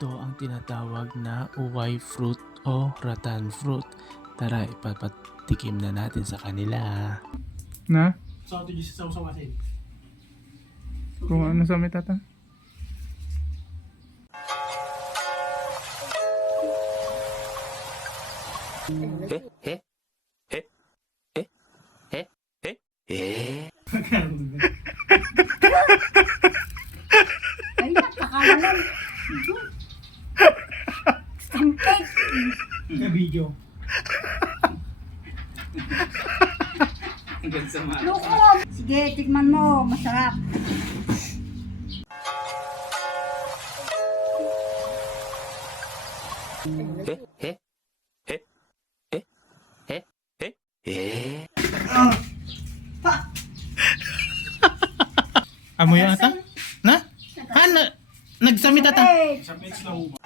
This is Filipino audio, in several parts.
Ito ang tinatawag na uway fruit o rattan fruit. Tara, ipapatikim na natin sa kanila. Na? Sa atin yung sasaw-saw kasi. Kung ano sa may tata? Ay, nakakawalan. Stampede. Sa video. Hanggang sa mga. Lukob. Sige, tikman mo. Masarap. Amoy ata? Na? Ano? Nagsamit ata? Hey, Sa page na uba.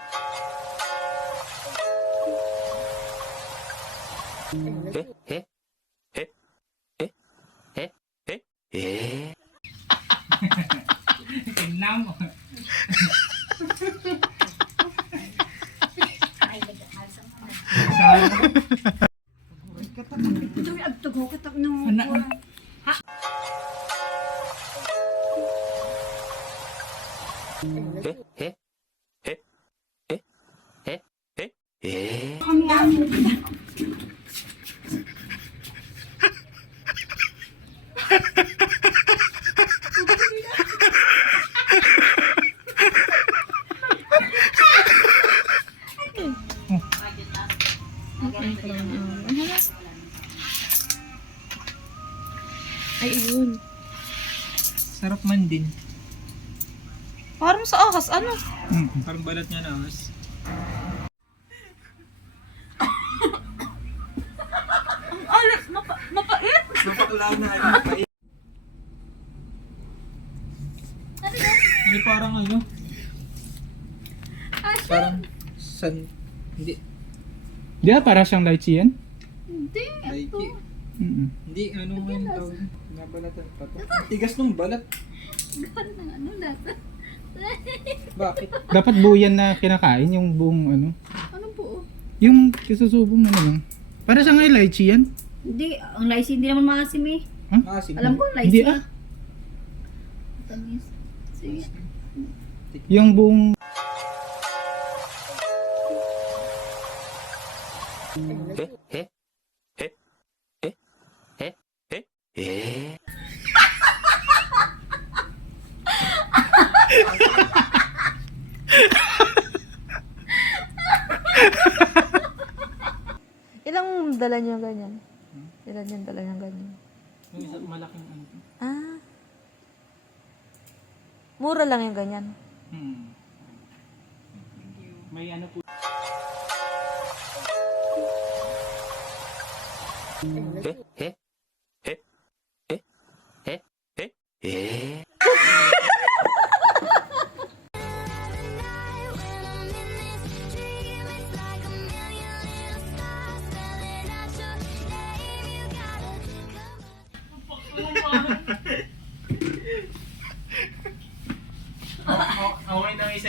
Tingnan mo. ay, nagkakal sa mga. Ito yung agtog ko katak ng Anak. Kami amin. Ay, yun. Sarap man din. Parang sa ahas, ano? Parang balat niya na as. Ang alat, mapait. Napakalaw na ano. Hindi parang ano. Parang san. Hindi. Di ba para siyang lychee yan? Hindi. Like, Mm-mm. hindi ano nga yung tawag. Nabalatan pa to. Tigas nung balat. Ano lahat? Bakit? Dapat buo yan na kinakain, yung buong ano. Anong buo? Yung kisusubong ano lang. Para siyang ay lychee yan? Hindi, ang lycee hindi naman maasim eh. Maasim. Alam ko, Hindi lycee. ah. Tamis. Sige. Yung buong... Ilang dala niyo ganyan? Ilan yung dala niyo ganyan? Yung isa malaking ano. Ah. Mura lang yung ganyan. May ano po. Okay nang isa